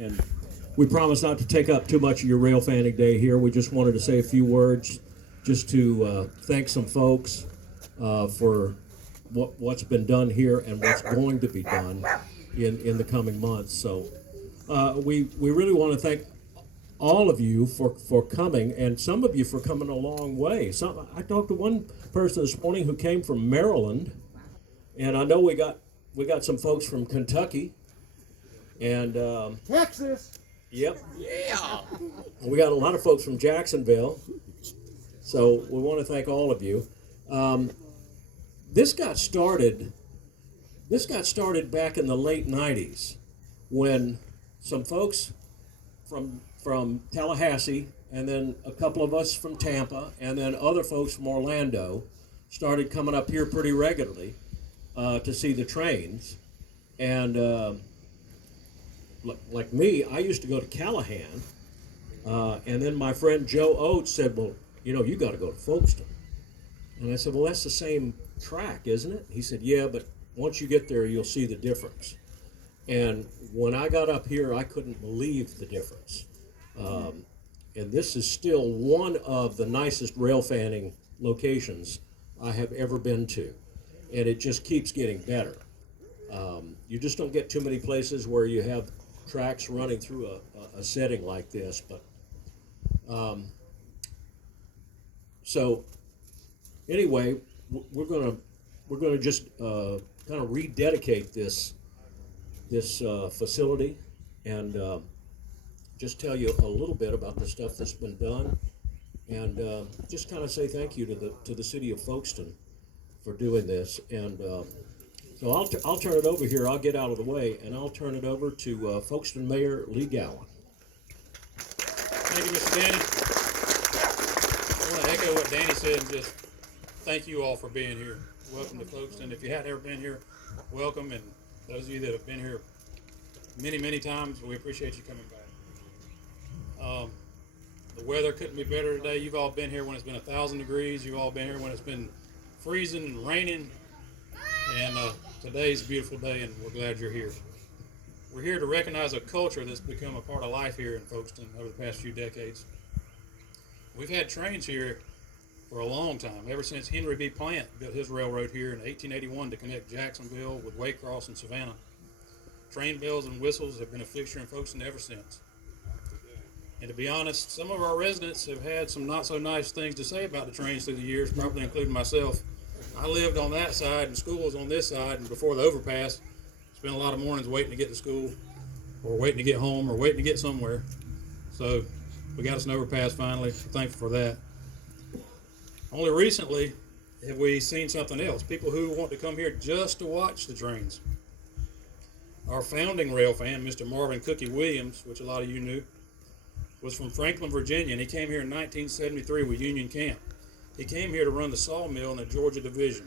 And we promise not to take up too much of your rail fanning day here. We just wanted to say a few words just to thank some folks for what's been done here and what's going to be done in the coming months. So we really want to thank all of you for coming, and some of you for coming a long way. I talked to one person this morning who came from Maryland, and I know we got some folks from Kentucky, and Texas. Yep. Yeah. We got a lot of folks from Jacksonville, so we want to thank all of you. This got started back in the late '90s when some folks from Tallahassee, and then a couple of us from Tampa, and then other folks from Orlando started coming up here pretty regularly to see the trains. And like me, I used to go to Callahan, and then my friend Joe Oates said, well, you got to go to Folkston. And I said, well, that's the same track, isn't it? He said, yeah, but once you get there, you'll see the difference. And when I got up here, I couldn't believe the difference. And this is still one of the nicest rail fanning locations I have ever been to. And it just keeps getting better. You just don't get too many places where you have tracks running through a setting like this. But so anyway, we're gonna just kind of rededicate this facility and just tell you a little bit about the stuff that's been done, and just kind of say thank you to the city of Folkston for doing this. And so I'll turn it over here. I'll get out of the way, and I'll turn it over to Folkston Mayor Lee Gowan. Thank you, Mr. Danny. I want to echo what Danny said and just thank you all for being here. Welcome to Folkston. If you hadn't ever been here, welcome. And those of you that have been here many, many times, we appreciate you coming back. The weather couldn't be better today. You've all been here when it's been 1,000 degrees. You've all been here when it's been freezing and raining. And today's a beautiful day, and we're glad you're here. We're here to recognize a culture that's become a part of life here in Folkston over the past few decades. We've had trains here for a long time, ever since Henry B. Plant built his railroad here in 1881 to connect Jacksonville with Waycross and Savannah. Train bells and whistles have been a fixture in Folkston ever since. And to be honest, some of our residents have had some not so nice things to say about the trains through the years, probably including myself. I lived on that side and school was on this side, and before the overpass, spent a lot of mornings waiting to get to school, or waiting to get home, or waiting to get somewhere. So we got us an overpass finally. Thankful for that. Only recently have we seen something else. People who want to come here just to watch the trains. Our founding rail fan, Mr. Marvin Cookie Williams, which a lot of you knew, was from Franklin, Virginia, and he came here in 1973 with Union Camp. He came here to run the sawmill in the Georgia Division.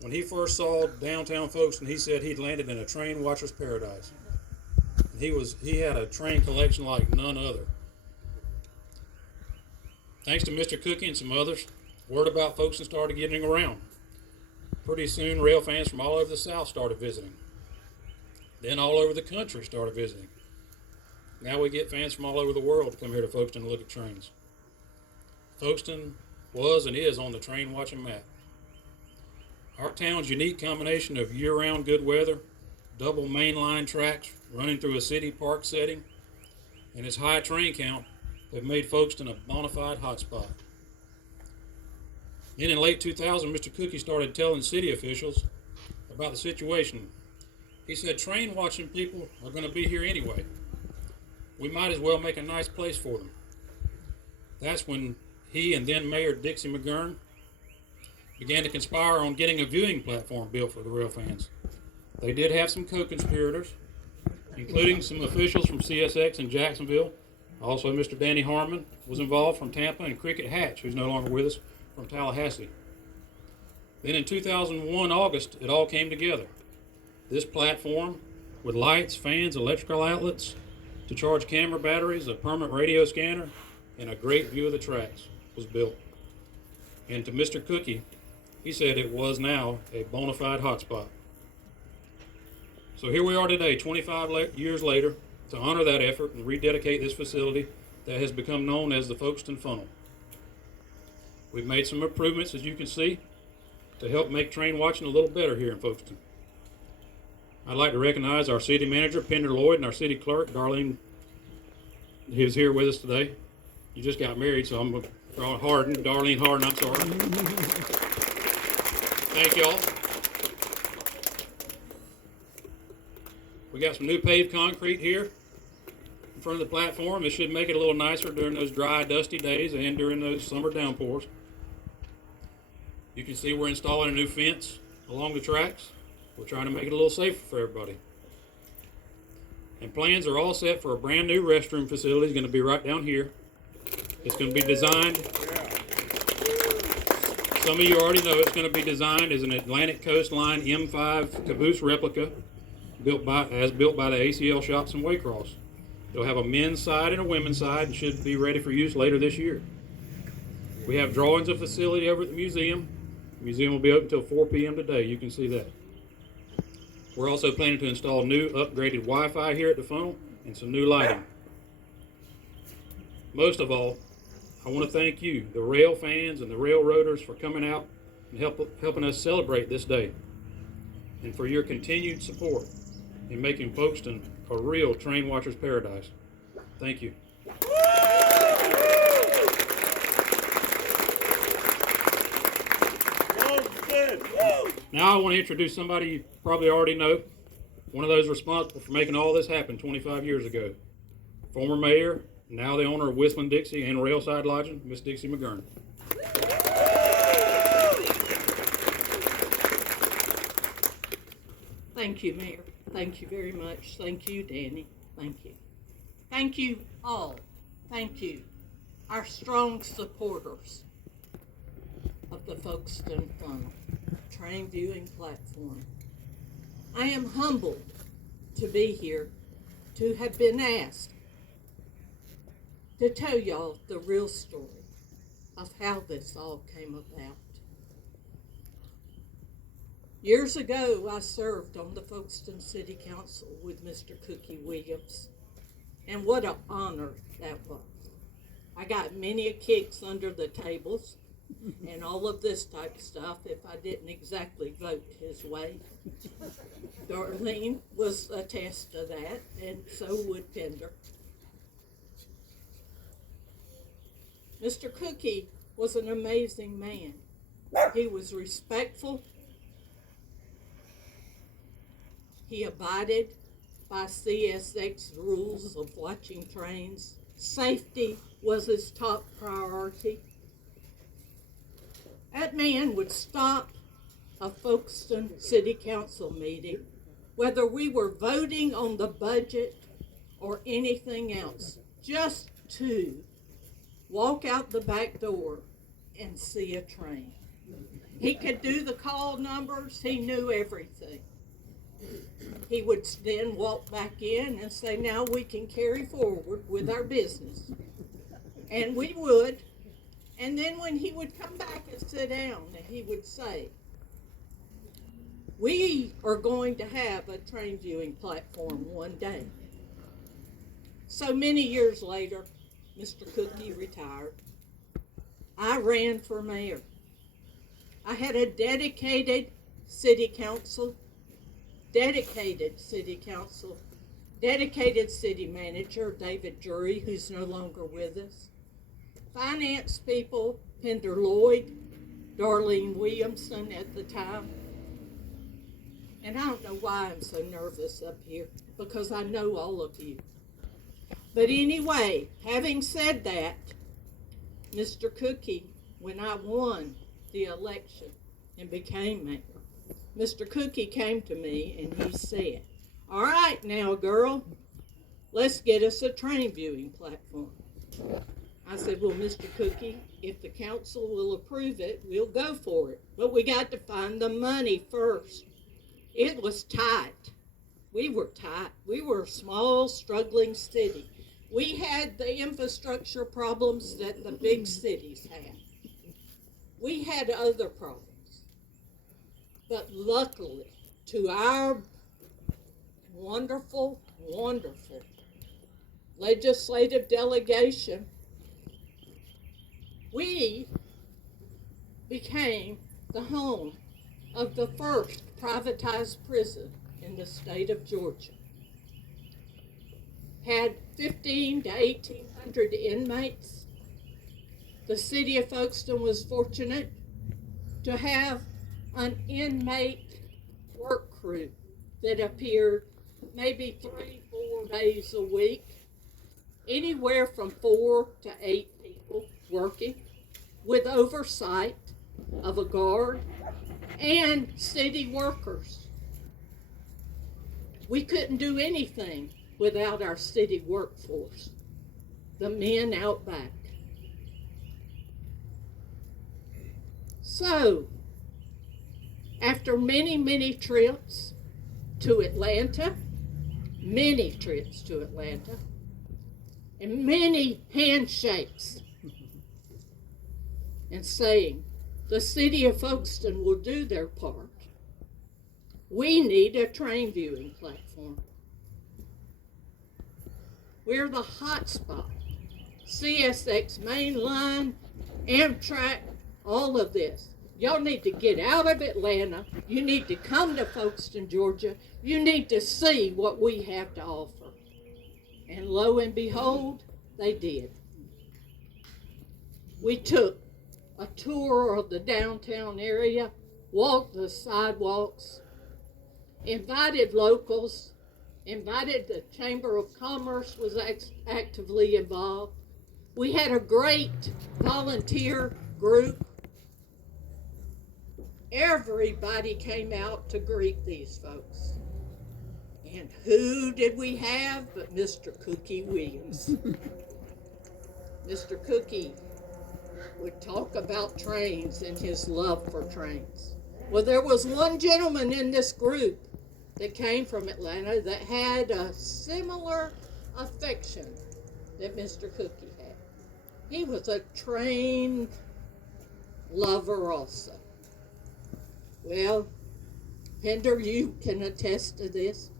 When he first saw downtown Folkston, he said he'd landed in a train watcher's paradise. He had a train collection like none other. Thanks to Mr. Cookie and some others, word about Folkston started getting around. Pretty soon, rail fans from all over the South started visiting. Then all over the country started visiting. Now we get fans from all over the world to come here to Folkston and look at trains. Folkston was and is on the train watching map. Our town's unique combination of year-round good weather, double mainline tracks running through a city park setting, and its high train count have made Folkston a bona fide hotspot. Then in late 2000, Mr. Cookie started telling city officials about the situation. He said train watching people are going to be here anyway. We might as well make a nice place for them. That's when he and then Mayor Dixie McGurn began to conspire on getting a viewing platform built for the rail fans. They did have some co-conspirators, including some officials from CSX in Jacksonville. Also, Mr. Danny Harmon was involved from Tampa, and Cricket Hatch, who's no longer with us, from Tallahassee. Then in 2001, August, it all came together. This platform, with lights, fans, electrical outlets to charge camera batteries, a permanent radio scanner, and a great view of the tracks, was built. And to Mr. Cookie, he said it was now a bona fide hotspot. So here we are today, 25 years later, to honor that effort and rededicate this facility that has become known as the Folkston Funnel. We've made some improvements, as you can see, to help make train watching a little better here in Folkston. I'd like to recognize our city manager, Pender Lloyd, and our city clerk, Darlene, who's here with us today. You just got married, so I'm going to call Harden, Darlene Harden, I'm sorry. Thank y'all. We got some new paved concrete here in front of the platform. This should make it a little nicer during those dry, dusty days and during those summer downpours. You can see we're installing a new fence along the tracks. We're trying to make it a little safer for everybody. And plans are all set for a brand new restroom facility. It's going to be right down here. It's going to be designed. Some of you already know it's going to be designed as an Atlantic Coast Line M5 caboose replica built by the ACL shops in Waycross. It'll have a men's side and a women's side and should be ready for use later this year. We have drawings of the facility over at the museum. The museum will be open until 4 p.m. today. You can see that. We're also planning to install new upgraded Wi-Fi here at the funnel and some new lighting. Most of all, I want to thank you, the rail fans and the railroaders, for coming out and helping us celebrate this day, and for your continued support in making Folkston a real train watcher's paradise. Thank you. Now I want to introduce somebody you probably already know, one of those responsible for making all this happen 25 years ago. Former mayor, now the owner of Whistling Dixie and Railside Lodging, Miss Dixie McGurn. Thank you, Mayor. Thank you very much. Thank you, Danny. Thank you. Thank you all. Thank you, our strong supporters of the Folkston Funnel train viewing platform. I am humbled to be here, to have been asked to tell y'all the real story of how this all came about. Years ago, I served on the Folkston City Council with Mr. Cookie Williams, and what an honor that was. I got many kicks under the tables and all of this type of stuff if I didn't exactly vote his way. Darlene was attest to that, and so would Pender. Mr. Cookie was an amazing man. He was respectful. He abided by CSX rules of watching trains. Safety was his top priority. That man would stop a Folkston City Council meeting, whether we were voting on the budget or anything else, just to walk out the back door and see a train. He could do the call numbers. He knew everything. He would then walk back in and say, now we can carry forward with our business. And we would. And then when he would come back and sit down, and he would say, we are going to have a train viewing platform one day. So many years later, Mr. Cookie retired. I ran for mayor. I had a dedicated city council, dedicated city manager, David Drury, who's no longer with us. Finance people, Pender Lloyd, Darlene Williamson at the time. And I don't know why I'm so nervous up here, because I know all of you. But anyway, having said that, Mr. Cookie, when I won the election and became mayor, Mr. Cookie came to me and he said, all right now, girl, let's get us a train viewing platform. I said, well, Mr. Cookie, if the council will approve it, we'll go for it. But we got to find the money first. It was tight. We were tight. We were a small, struggling city. We had the infrastructure problems that the big cities had. We had other problems. But luckily, to our wonderful, wonderful legislative delegation, we became the home of the first privatized prison in the state of Georgia. Had 15 to 1,800 inmates. The city of Folkston was fortunate to have an inmate work crew that appeared maybe 3-4 days a week, anywhere from 4 to 8 people working with oversight of a guard and city workers. We couldn't do anything without our city workforce, the men out back. So, after many, many trips to Atlanta, and many handshakes, and saying the city of Folkston will do their part, we need a train viewing platform. We're the hot spot. CSX Main Line, Amtrak, all of this. Y'all need to get out of Atlanta. You need to come to Folkston, Georgia. You need to see what we have to offer. And lo and behold, they did. We took a tour of the downtown area, walked the sidewalks, invited locals, invited the Chamber of Commerce was actively involved. We had a great volunteer group. Everybody came out to greet these folks. And who did we have but Mr. Cookie Williams? Mr. Cookie would talk about trains and his love for trains. Well, there was one gentleman in this group that came from Atlanta that had a similar affection that Mr. Cookie had. He was a train lover also. Well, Pender, you can attest to this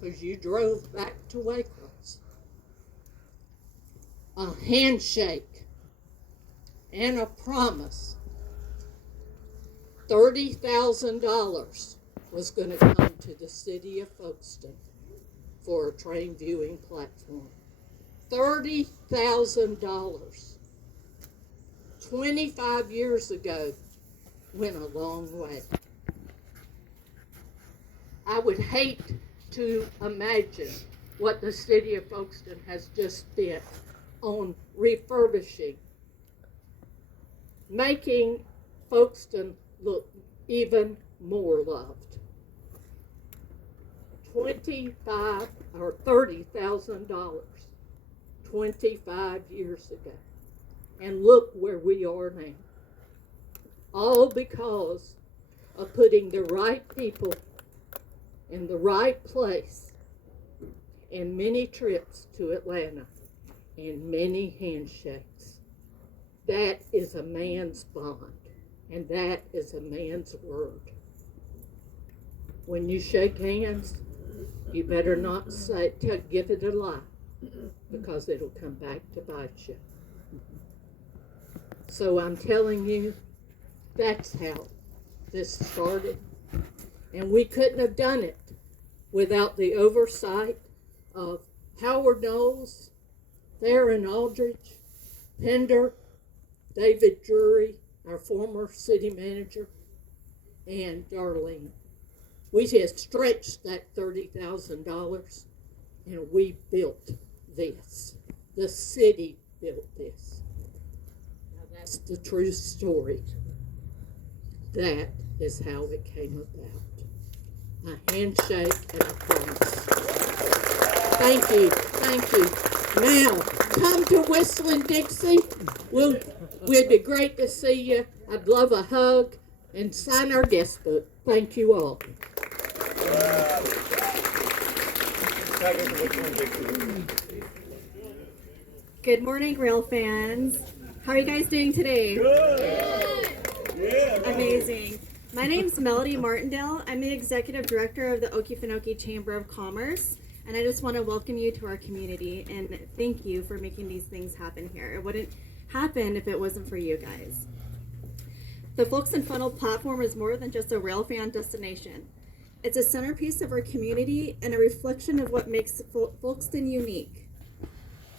because you drove back to Waycross. A handshake and a promise. $30,000 was going to come to the city of Folkston for a train viewing platform. $30,000. 25 years ago went a long way. I would hate to imagine what the city of Folkston has just spent on refurbishing, making Folkston look even more loved. $30,000 25 years ago. And look where we are now. All because of putting the right people in the right place and many trips to Atlanta and many handshakes. That is a man's bond, and that is a man's word. When you shake hands, you better not give it a lie, because it'll come back to bite you. So I'm telling you, that's how this started. And we couldn't have done it without the oversight of Howard Knowles, Theron Aldrich, Pender, David Drury, our former city manager, and Darlene. We just stretched that $30,000 and we built this. The city built this. Now that's the true story. That is how it came about. A handshake and a promise. Thank you, thank you. Now, come to Whistling Dixie. We'd be great to see you. I'd love a hug and sign our guest book. Thank you all. Good morning, Grill fans. How are you guys doing today? Good. Yeah. Amazing. My name's Melody Martindale. I'm the Executive Director of the Okefenokee Chamber of Commerce, and I just want to welcome you to our community and thank you for making these things happen here. It wouldn't happen if it wasn't for you guys. The Folkston Funnel platform is more than just a railfan destination. It's a centerpiece of our community and a reflection of what makes Folkston unique.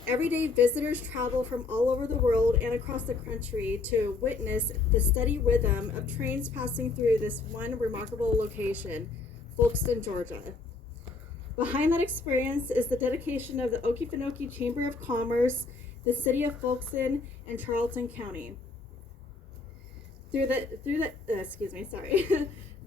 Everyday visitors travel from all over the world and across the country to witness the steady rhythm of trains passing through this one remarkable location, Folkston, Georgia. Behind that experience is the dedication of the Okefenokee Chamber of Commerce, the City of Folkston, and Charlton County. Through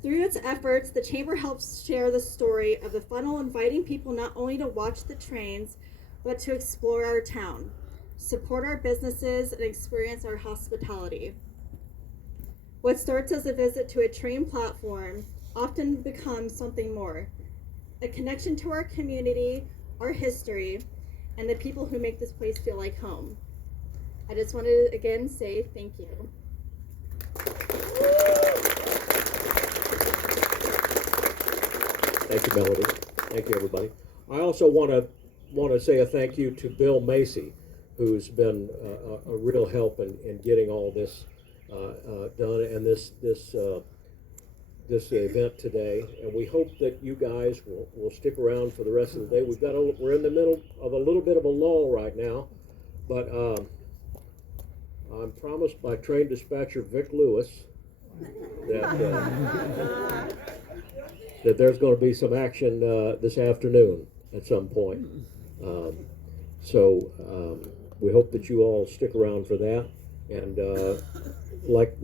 its efforts, the Chamber helps share the story of the funnel, inviting people not only to watch the trains, but to explore our town, support our businesses, and experience our hospitality. What starts as a visit to a train platform often becomes something more, a connection to our community, our history, and the people who make this place feel like home. I just wanted to again say thank you. Thank you, Melody. Thank you, everybody. I also want to say a thank you to Bill Macy, who's been a real help in getting all this done and this event today. And we hope that you guys will stick around for the rest of the day. We're in the middle of a little bit of a lull right now, but I'm promised by train dispatcher Vic Lewis that there's going to be some action this afternoon at some point. So we hope that you all stick around for that. And like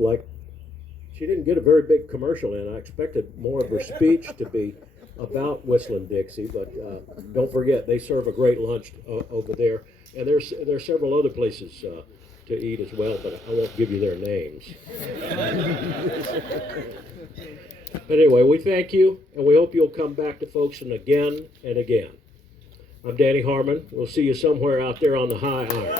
she didn't get a very big commercial in. I expected more of her speech to be about Whistling Dixie, but don't forget they serve a great lunch over there. And there's several other places to eat as well, but I won't give you their names. But anyway, we thank you, and we hope you'll come back to Folkston again and again. I'm Danny Harmon. We'll see you somewhere out there on the high iron.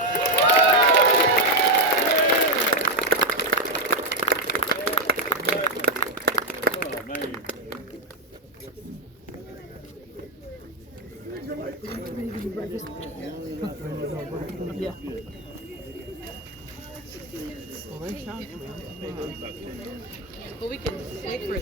Well, we can wait for